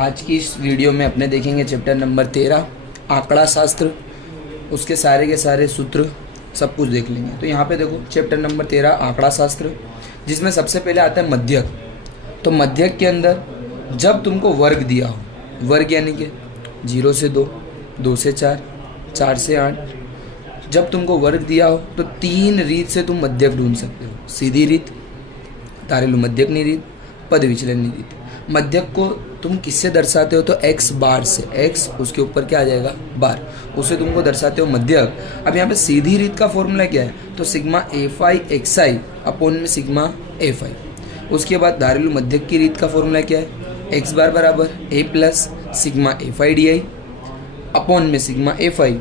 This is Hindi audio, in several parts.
आज की इस वीडियो में अपने देखेंगे चैप्टर नंबर 13 आंकड़ा शास्त्र, उसके सारे के सारे सूत्र सब कुछ देख लेंगे। तो यहाँ पे देखो चैप्टर नंबर 13 आंकड़ा शास्त्र, जिसमें सबसे पहले आता है मध्यक। तो मध्यक के अंदर जब तुमको वर्ग दिया हो, वर्ग यानी कि 0 से 2, 2 से 4, 4 से 8, जब तुमको वर्ग दिया हो तो 3 रीत से तुम मध्यक ढूंढ सकते हो। सीधी रीत, तारेलु मध्यकनी रीत, पद विचलनी रीत। मध्यक को तुम किससे दर्शाते हो तो x बार से, x उसके ऊपर क्या आ जाएगा बार, उसे तुमको दर्शाते हो मध्यक। अब यहाँ पे सीधी रीत का फॉर्मूला क्या है तो सिग्मा एफआई एक्सआई अपॉन में सिग्मा एफआई। उसके बाद धारेलु मध्यक की रीत का फॉर्मूला क्या है, x बार बराबर a plus sigma FI D I upon में सिग्मा एफआई।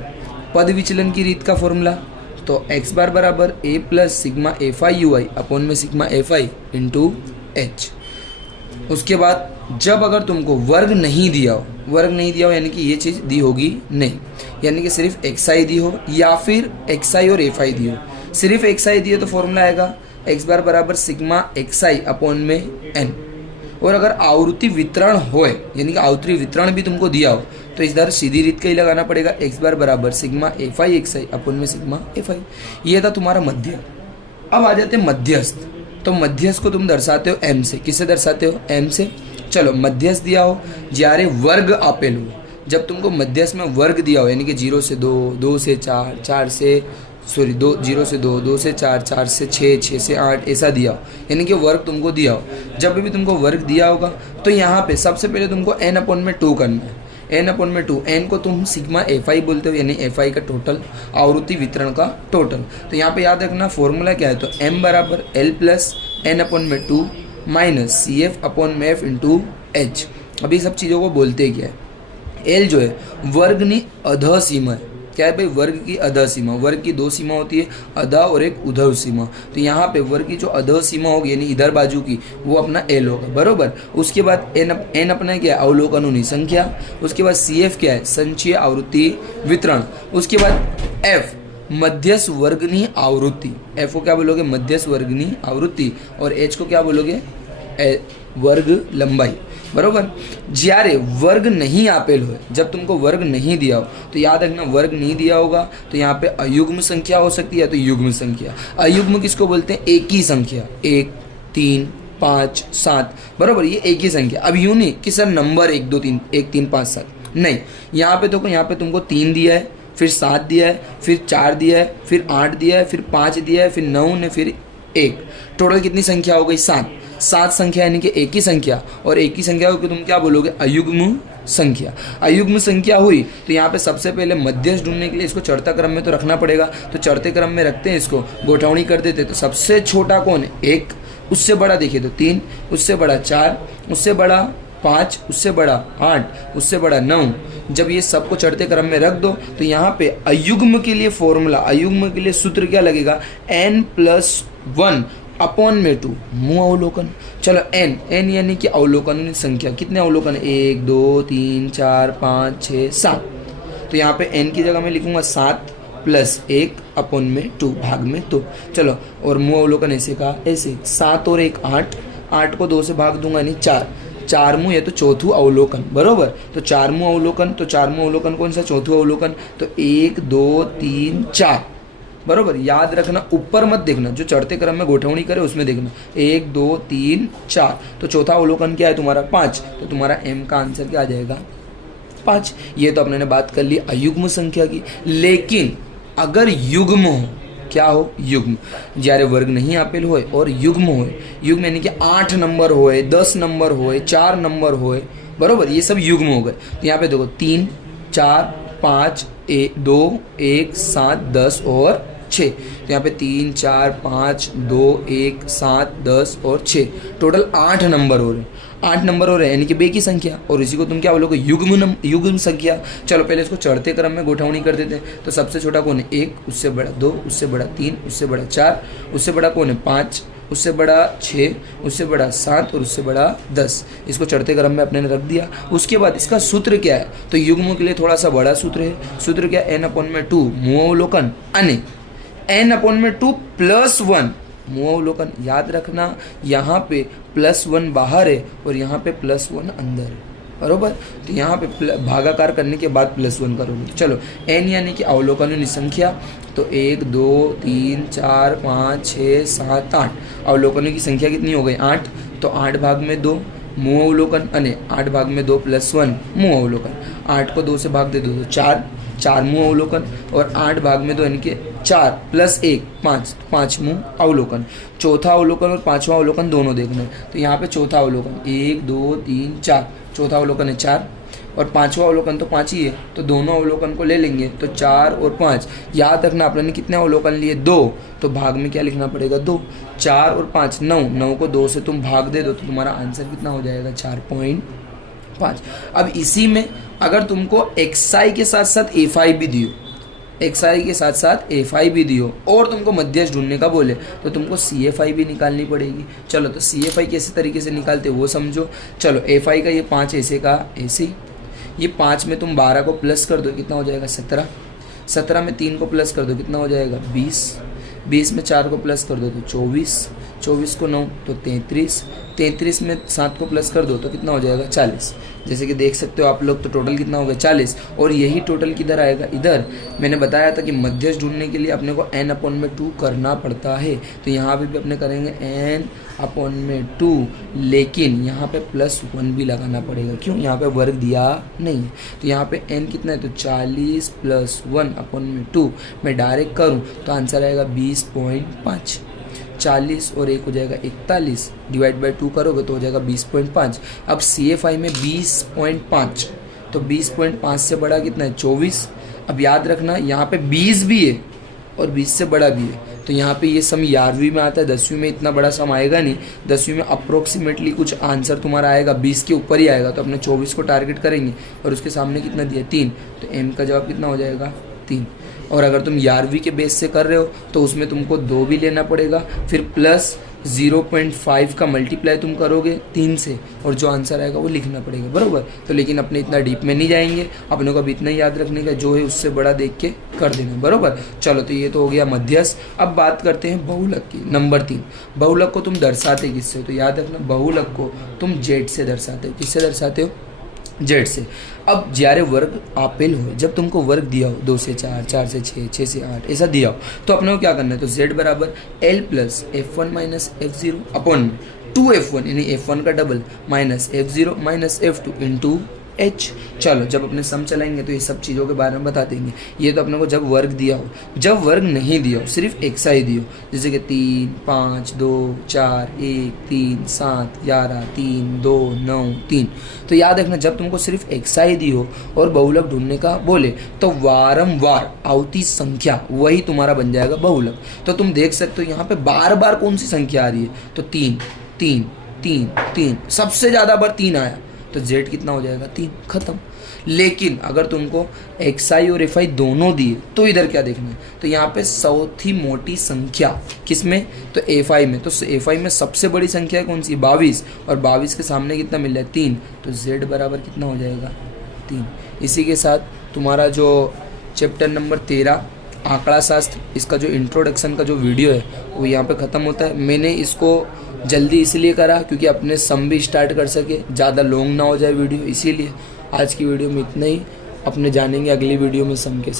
पद विचलन की रीत का फॉर्मूला तो x बार बराबर a plus sigma FI you I upon में सिग्मा एफआई इंटू एच। उसके बाद जब अगर तुमको वर्ग नहीं दिया हो, वर्ग नहीं दिया हो यानी कि ये चीज़ दी होगी नहीं, यानी कि सिर्फ एक्स आई दी हो या फिर एक्स आई और एफ आई दी हो। सिर्फ एक्स आई दी हो तो फॉर्मूला आएगा एक्स बार बराबर सिग्मा एक्स आई अपॉन में एन। और अगर आवृत्ति वितरण होए यानी कि आवृत्ति वितरण भी तुमको दिया हो तो इधर सीधी रीत का ही लगाना पड़ेगा, एक्स बार बराबर sigma F I x I upon में सिग्मा एफ आई। ये था तुम्हारा मध्य। अब आ जाते मध्यस्थ। तो मध्यस्थ को तुम दर्शाते हो m से। किससे दर्शाते हो m से। चलो मध्यस्थ दिया हो જ્યારે वर्ग आपेल हो, जब तुमको मध्यस्थ में वर्ग दिया हो यानी कि 0 से 2, 2 से 4, 0 से 2, 2 से 4, 4 से 6, 6 से 8 ऐसा दिया हो यानी कि वर्ग तुमको दिया हो। जब भी तुमको वर्ग दिया होगा तो यहाँ पे सबसे पहले तुमको n अपॉन में 2 करना है। n अपॉन में 2, n को तुम सिग्मा एफ आई बोलते हो यानी एफ आई का टोटल, आवृत्ति वितरण का टोटल। तो यहाँ पे याद रखना फॉर्मूला क्या है तो m बराबर l प्लस n अपॉन में 2 माइनस सी एफ अपॉन में एफ इंटू एच। अभी सब चीज़ों को बोलते क्या है, l जो है वर्गनी अध सीमा है। क्या है भाई, वर्ग की अध सीमा। वर्ग की 2 सीमा होती है, अध और एक उधव सीमा। तो यहाँ पे वर्ग की जो अध सीमा होगी यानी इधर बाजू की वो अपना एल होगा बरोबर। उसके बाद एन अपना क्या है अवलोकनों संख्या। उसके बाद सी एफ क्या है संचयी आवृत्ति वितरण। उसके बाद एफ मध्यस्थ वर्गनी आवृत्ति, एफ को क्या बोलोगे मध्यस्थ वर्गनी आवृत्ति, और एच को क्या बोलोगे वर्ग लंबाई बरोबर। જ્યારે वर्ग नहीं आपेल हो, जब तुमको वर्ग नहीं दिया हो तो याद रखना वर्ग नहीं दिया होगा तो यहाँ पे अयुग्म संख्या हो सकती है तो युग्म संख्या। अयुग्म किसको बोलते हैं, एक ही संख्या, 1, 3, 5, 7 बरोबर, ये एक ही संख्या। अब यूँ नहीं कि सर नंबर 1, 2, 3, 1, 3, 5, 7 नहीं। यहाँ पे देखो यहाँ पे तुमको 3 दिया है, फिर 7 दिया है, फिर 4 दिया है, फिर 8 दिया है, फिर 5 दिया है, फिर 9 ने, फिर 1। टोटल कितनी संख्या हो गई 7। 7 संख्या यानी कि एक ही संख्या, और एक ही संख्या को तुम क्या बोलोगे अयुग्म संख्या। अयुग्म संख्या हुई तो यहाँ पे सबसे पहले मध्यस्थ ढूंढने के लिए इसको चढ़ता क्रम में तो रखना पड़ेगा। तो चढ़ते क्रम में रखते हैं, इसको गोठवनी कर देते। तो सबसे छोटा कौन है 1, उससे बड़ा देखिए तो 3, उससे बड़ा 4, उससे बड़ा 5, उससे बड़ा 8, उससे बड़ा 9। जब ये सबको चढ़ते क्रम में रख दो तो यहाँ पे अयुग्म के लिए फॉर्मूला, अयुग्म के लिए सूत्र क्या लगेगा n+1 अपॉन में 2 मुँह अवलोकन। चलो n यानी कि अवलोकन संख्या, कितने अवलोकन 1, 2, 3, 4, 5, 6, 7। तो यहाँ पे n की जगह मैं लिखूंगा 7 + 1 अपॉन में 2 भाग में 2। चलो और मुँह अवलोकन ऐसे का ऐसे 7 और 1 8, 8 को 2 से भाग दूंगा यानी 4, 4 मुँह ये तो चौथू अवलोकन बरोबर। तो 4 मुँह अवलोकन, तो 4 मुँह अवलोकन कौन सा चौथू अवलोकन, तो 1, 2, 3, 4 बरोबर। याद रखना ऊपर मत देखना, जो चढ़ते क्रम में गोठवनी करे उसमें देखना 1, 2, 3, 4। तो चौथा अवलोकन क्या है तुम्हारा 5, तो तुम्हारा m का आंसर क्या आ जाएगा 5। ये तो अपने ने बात कर ली अयुग्म संख्या की। लेकिन अगर युग्म हो, क्या हो युग्म, જ્યારે वर्ग नहीं आपेल होए और युग्म होए, युग्म यानी कि 8 नंबर होए, 10 नंबर होए, 4 नंबर होए बरोबर, ये सब युग्म हो गए। तो यहाँ पे देखो 3, 4, 5, 2, 1, 7, 10 और 6। तो यहाँ पे 3, 4, 5, 2, 1, 7, 10 और 6, टोटल 8 नंबर हो रहे हैं। 8 नंबर हो रहे हैं यानी कि बे की संख्या, और इसी को तुम क्या बोलोगे युग्म संख्या। चलो पहले इसको चढ़ते क्रम में गोठवनी कर देते हैं। तो सबसे छोटा कौन है 1, उससे बड़ा 2, उससे बड़ा 3, उससे बड़ा 4, उससे बड़ा कौन है 5, उससे बड़ा 6, उससे बड़ा 7 और उससे बड़ा 10। इसको चढ़ते क्रम में अपने ने रख दिया। उसके बाद इसका सूत्र क्या है तो युग्मों के लिए थोड़ा सा बड़ा सूत्र है। सूत्र क्या n अपॉन में 2 मुँह अवलोकन अने n अपॉन में 2 + 1 मुँह अवलोकन। याद रखना यहाँ पे +1 बाहर है और यहाँ पे +1 अंदर है। बरोबर। तो यहाँ पे भागाकार करने के बाद +1 करोगे। चलो n यानी कि अवलोकनों निसंख्या, तो 1 2 3 4 5 6 7 8 अवलोकनों की संख्या कितनी हो गई 8। तो 8 भाग में 2 मूल अवलोकन, अने 8 भाग में 2 +1 मूल अवलोकन। 8 को 2 से भाग दे दो तो 4 मूल अवलोकन, और 8 भाग में 2 यानी कि 4 + 1 5 मूल अवलोकन। चौथा अवलोकन और पांचवा अवलोकन दोनों देखना है। तो यहाँ पे चौथा अवलोकन 1 2 3 4, चौथा अवलोकन है 4 और पांचवा अवलोकन तो 5 ही है, तो दोनों अवलोकन को ले लेंगे। तो 4 और 5, याद रखना आपने कितने अवलोकन लिए 2, तो भाग में क्या लिखना पड़ेगा 2। 4 और 5 9 को 2 से तुम भाग दे दो तो तुम्हारा आंसर कितना हो जाएगा 4.5। अब इसी में अगर तुमको xi के साथ साथ fi भी दियो, xi के साथ साथ fi भी दियो और तुमको मध्यस्थ ढूंढने का बोले तो तुमको cfi भी निकालनी पड़ेगी। चलो तो cfi कैसे तरीके से निकालते वो समझो। चलो fi का ये 5 ऐसे का ऐसे, ये 5 में तुम 12 को प्लस कर दो कितना हो जाएगा 17। 17 में 3 को प्लस कर दो कितना हो जाएगा 20। 20 में 4 को प्लस कर दो तो 24। 24 को 9 तो 33। 33 में 7 को प्लस कर दो तो कितना हो जाएगा 40। जैसे कि देख सकते हो आप लोग, तो टोटल कितना हो गया 40। और यही टोटल किधर आएगा इधर। मैंने बताया था कि मध्यस्थ ढूंढने के लिए अपने को n/2 करना पड़ता है, तो यहाँ पे भी अपने करेंगे n/2, लेकिन यहाँ पे +1 भी लगाना पड़ेगा। क्यों, यहाँ पे वर्ग दिया नहीं है। तो यहाँ पे n कितना है तो 40 + 1/2 मैं डायरेक्ट करूँ तो आंसर आएगा 20.5। 40 और 1 हो जाएगा 41, /2 करोगे तो हो जाएगा 20.5। अब CFI में 20.5, तो 20.5 से बड़ा कितना है 24। अब याद रखना यहाँ पे 20 भी है और 20 से बड़ा भी है, तो यहाँ पे ये सम 11वीं में आता है, 10वीं में इतना बड़ा सम आएगा नहीं। 10वीं में अप्रोक्सीमेटली कुछ आंसर तुम्हारा आएगा 20 के ऊपर ही आएगा, तो अपने 24 को टारगेट करेंगे और उसके सामने कितना दिया 3, तो m का जवाब कितना हो जाएगा 3। और अगर तुम 11वीं के बेस से कर रहे हो तो उसमें तुमको 2 भी लेना पड़ेगा, फिर प्लस 0.5 का मल्टीप्लाई तुम करोगे 3 से और जो आंसर आएगा वो लिखना पड़ेगा, बरोबर। तो लेकिन अपने इतना डीप में नहीं जाएंगे, अपने को अभी इतना ही याद रखने का जो है उससे बड़ा देख के कर देना, बरोबर। चलो तो ये तो हो गया मध्यस्थ। अब बात करते हैं बहुलक की। नंबर 3, बहुलक को तुम दर्शाते किससे, तो याद रखना बहुलक को तुम जेड से दर्शाते हो। किससे दर्शाते हो, जेड से। अब જ્યારે वर्ग आपेल हो, जब तुमको वर्ग दिया हो 2 से 4, 4 से 6, 6 से 8 ऐसा दिया हो, तो अपने को क्या करना है, तो z बराबर l + f1 - f0 upon 2f1 यानी f1 का double minus f0 - f2 into h। चलो जब अपने सम चलाएंगे तो ये सब चीज़ों के बारे में बता देंगे। ये तो अपने को जब वर्ग दिया हो, जब वर्ग नहीं दिया हो सिर्फ xi दियो, जैसे कि 3 5 2 4 1 3 7 11 3 2 9 3, तो याद रखना जब तुमको सिर्फ xi दी हो और बहुलक ढूंढने का बोले तो वारंवार आवती संख्या वही तुम्हारा बन जाएगा बहुलक। तो तुम देख सकते हो यहाँ पे बार बार कौन सी संख्या आ रही है, तो 3 3 3 3, सबसे ज़्यादा बार 3 आया, तो z कितना हो जाएगा 3, खत्म। लेकिन अगर तुमको xi और fi दोनों दिए तो इधर क्या देखना है, तो यहाँ पे चौथी मोटी संख्या किसमें, तो fi में। तो fi में सबसे बड़ी संख्या कौन सी 22, और 22 के सामने कितना मिल रहा है 3, तो z बराबर कितना हो जाएगा 3। इसी के साथ तुम्हारा जो चैप्टर नंबर 13 आंकड़ा शास्त्र, इसका जो इंट्रोडक्शन का जो वीडियो है वो यहाँ पे ख़त्म होता है। मैंने इसको जल्दी इसलिए करा क्योंकि अपने सम भी स्टार्ट कर सके, ज़्यादा लॉन्ग ना हो जाए वीडियो, इसीलिए आज की वीडियो में इतना ही। अपने जानेंगे अगली वीडियो में सम के साथ।